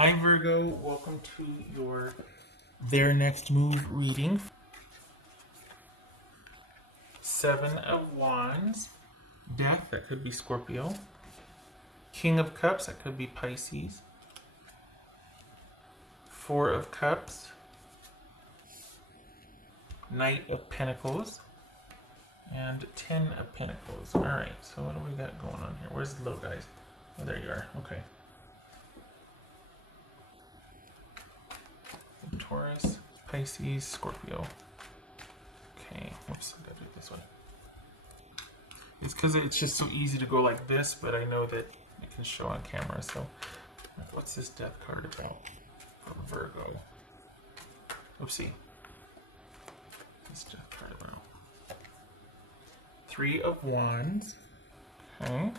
Hi Virgo, welcome to your Their Next Move reading. Seven of Wands, Death, that could be Scorpio. King of Cups, that could be Pisces. Four of Cups, Knight of Pentacles, and 10 of Pentacles. Alright, so what do we got going on here? Where's the little guys? Oh, there you are. Okay. Taurus, Pisces, Scorpio. Okay, whoops, I gotta do it this way. It's because it's just so easy to go like this, but I know that it can show on camera, so what's this death card about for Virgo? Oopsie. This death card about. Three of Wands. Okay.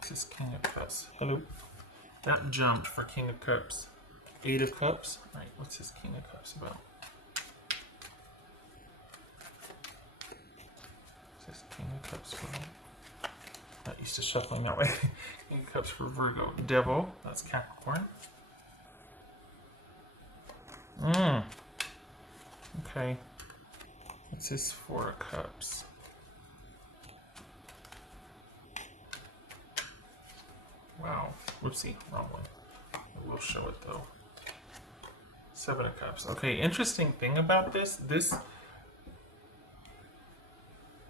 This is King of Cups. Hello. That jumped for King of Cups. Eight of Cups. Right, what's this King of Cups about? What's this King of Cups for? Not used to shuffling that way. King of Cups for Virgo. Devil, that's Capricorn. Okay. What's this Four of Cups? Wow. Whoopsie, wrong one. We'll show it though. Seven of Cups. Okay, interesting thing about this.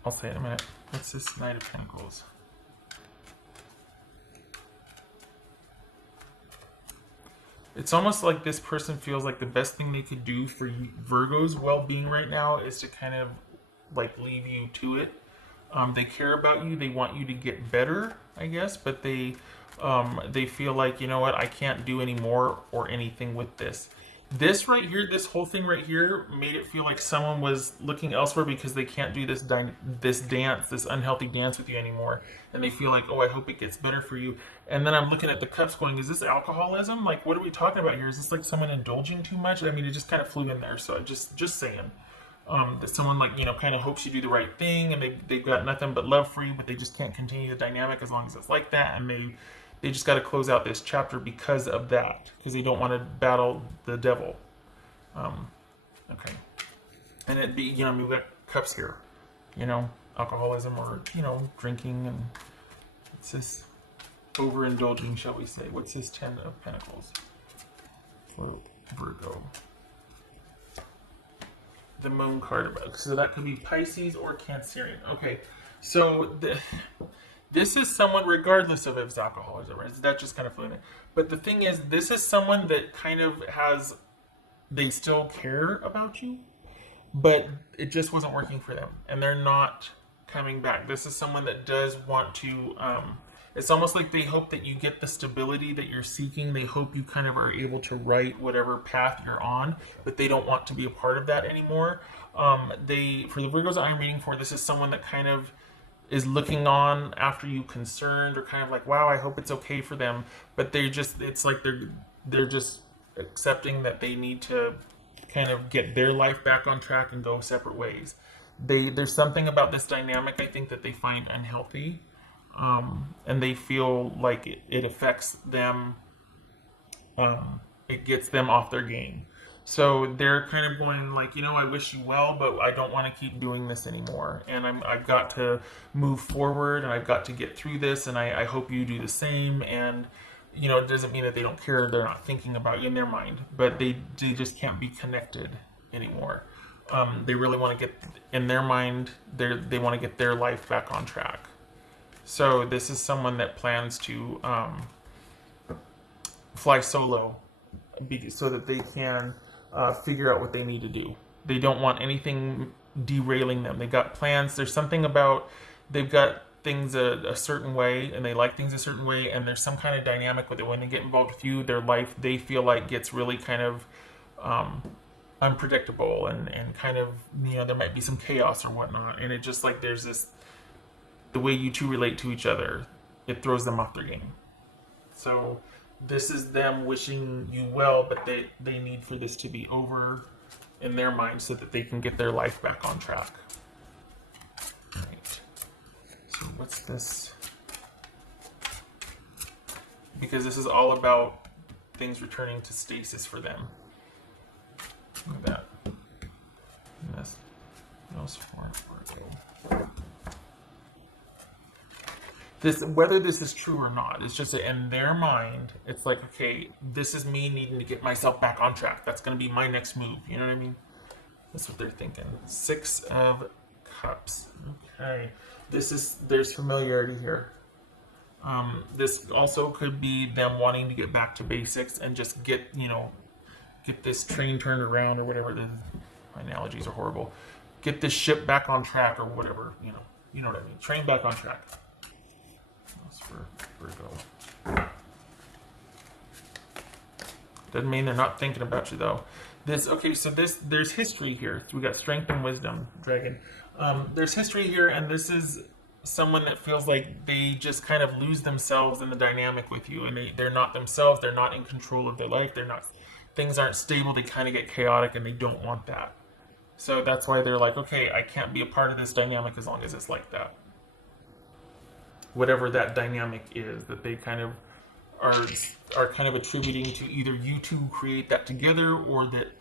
I'll say it in a minute. What's this Knight of Pentacles? It's almost like this person feels like the best thing they could do for Virgo's well-being right now is to kind of like leave you to it. They care about you. They want you to get better, I guess, but they feel like, you know what, I can't do any more or anything with this. This right here, this whole thing right here made it feel like someone was looking elsewhere because they can't do this dance, this unhealthy dance with you anymore. And they feel like, oh, I hope it gets better for you. And then I'm looking at the cups going, is this alcoholism? Like, what are we talking about here? Is this like someone indulging too much? I mean, it just kind of flew in there. So just saying. That someone like, you know, kind of hopes you do the right thing and they've got nothing but love for you, but they just can't continue the dynamic as long as it's like that. And they just got to close out this chapter because of that, because they don't want to battle the devil. Okay. And it'd be, you know, we've got cups here, you know, alcoholism or, you know, drinking, and it's this overindulging, shall we say. What's this 10 of Pentacles for Virgo? The Moon card. So that could be Pisces or Cancerian. Okay. So this is someone, regardless of if it's alcoholism, right? That just kind of flew in it. But the thing is, this is someone that kind of has, they still care about you, but it just wasn't working for them. And they're not coming back. This is someone that does want to, it's almost like they hope that you get the stability that you're seeking. They hope you kind of are able to write whatever path you're on, but they don't want to be a part of that anymore. For the Virgos I'm reading for, this is someone that kind of is looking on after you, concerned, or kind of like, wow, I hope it's okay for them. But it's like they're just accepting that they need to kind of get their life back on track and go separate ways. There's something about this dynamic, I think, that they find unhealthy. And they feel like it affects them. It gets them off their game. So they're kind of going like, you know, I wish you well, but I don't want to keep doing this anymore. And I've got to move forward, and I've got to get through this, and I hope you do the same. And, you know, it doesn't mean that they don't care. They're not thinking about you in their mind, but they just can't be connected anymore. They really want to get, in their mind, they want to get their life back on track. So this is someone that plans to fly solo so that they can figure out what they need to do. They don't want anything derailing them. They got plans. There's something about, they've got things a certain way, and they like things a certain way, and there's some kind of dynamic with it. When they get involved with you, their life, they feel like, gets really kind of unpredictable, and kind of, you know, there might be some chaos or whatnot. And it just like, there's this, the way you two relate to each other, it throws them off their game. So this is them wishing you well, but they need for this to be over in their mind so that they can get their life back on track. Right. So what's this? Because this is all about things returning to stasis for them. Look at that. And this goes for Virgo. This, whether this is true or not, it's just in their mind, it's like, okay, this is me needing to get myself back on track. That's going to be my next move. You know what I mean? That's what they're thinking. 6 of Cups. Okay. There's familiarity here. This also could be them wanting to get back to basics and just get this train turned around or whatever. My analogies are horrible. Get this ship back on track or whatever. You know what I mean. Train back on track. That's for Virgo. Doesn't mean they're not thinking about you though. There's history here. So we got strength and wisdom, dragon. There's history here, and this is someone that feels like they just kind of lose themselves in the dynamic with you, and they're not themselves. They're not in control of their life. Things aren't stable. They kind of get chaotic, and they don't want that. So that's why they're like, okay, I can't be a part of this dynamic as long as it's like that. Whatever that dynamic is, that they kind of are kind of attributing to either you two create that together, or that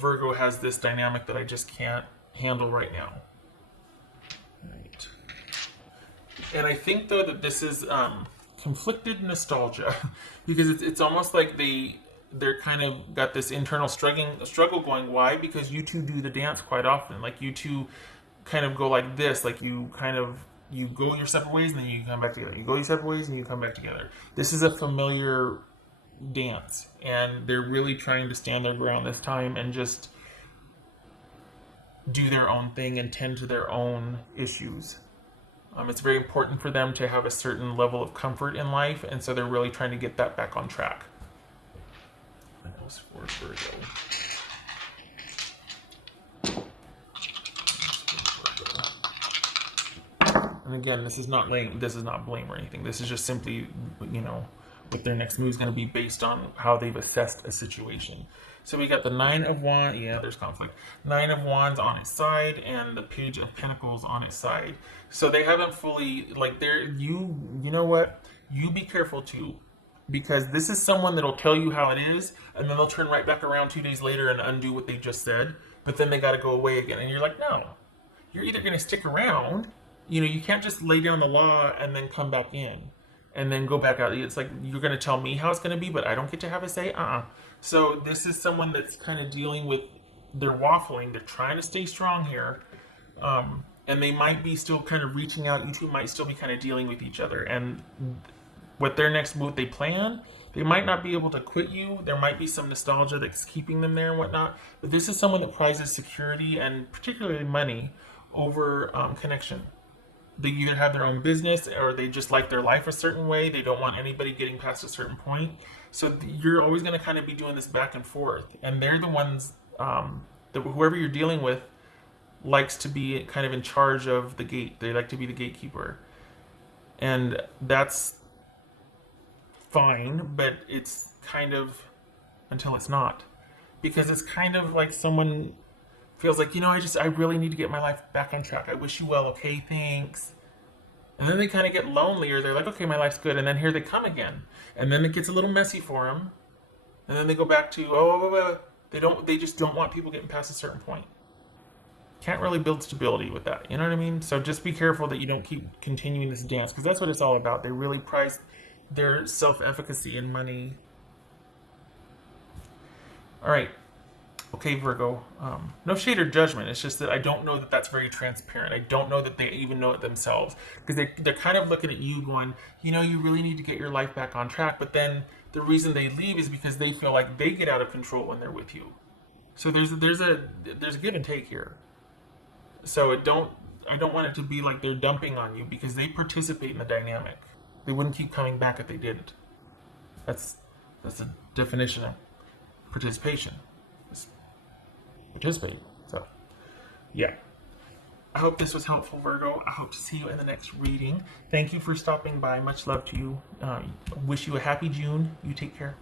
Virgo has this dynamic that I just can't handle right now. Right. And I think though that this is conflicted nostalgia because it's almost like they're kind of got this internal struggle going. Why? Because you two do the dance quite often. Like you two kind of go like this, like you go your separate ways and then you come back together. You go your separate ways and you come back together. This is a familiar dance, and they're really trying to stand their ground this time and just do their own thing and tend to their own issues. It's very important for them to have a certain level of comfort in life, and so they're really trying to get that back on track. That was for Virgo. And again, this is not blame or anything. This is just simply, what their next move is going to be based on how they've assessed a situation. So we got the 9 of Wands. Yeah, there's conflict. 9 of Wands on its side and the Page of Pentacles on its side. So they haven't fully, you know what? You be careful too, because this is someone that'll tell you how it is, and then they'll turn right back around 2 days later and undo what they just said, but then they got to go away again. And you're like, no, you're either going to stick around. You can't just lay down the law and then come back in and then go back out. It's like, you're going to tell me how it's going to be, but I don't get to have a say? So this is someone that's kind of dealing with, they're waffling. They're trying to stay strong here. And they might be still kind of reaching out. You two might still be kind of dealing with each other. And what their next move they plan, they might not be able to quit you. There might be some nostalgia that's keeping them there and whatnot. But this is someone that prizes security and particularly money over connection. They either have their own business or they just like their life a certain way. They don't want anybody getting past a certain point. So you're always going to kind of be doing this back and forth. And they're the ones, that whoever you're dealing with likes to be kind of in charge of the gate. They like to be the gatekeeper. And that's fine, but it's kind of until it's not. Because it's kind of like someone feels like, I really need to get my life back on track. I wish you well. Okay, thanks. And then they kind of get lonely, or they're like, okay, my life's good. And then here they come again. And then it gets a little messy for them. And then they go back to, they just don't want people getting past a certain point. Can't really build stability with that. You know what I mean? So just be careful that you don't keep continuing this dance, because that's what it's all about. They really prize their self-efficacy and money. All right. Okay, Virgo, no shade or judgment. It's just that I don't know that that's very transparent. I don't know that they even know it themselves, because they're kind of looking at you going, you really need to get your life back on track. But then the reason they leave is because they feel like they get out of control when they're with you. So there's a give and take here. So I don't want it to be like they're dumping on you, because they participate in the dynamic. They wouldn't keep coming back if they didn't. That's the definition of participation. Participate. So, yeah. I hope this was helpful, Virgo. I hope to see you in the next reading. Thank you for stopping by. Much love to you. Wish you a happy June. You take care.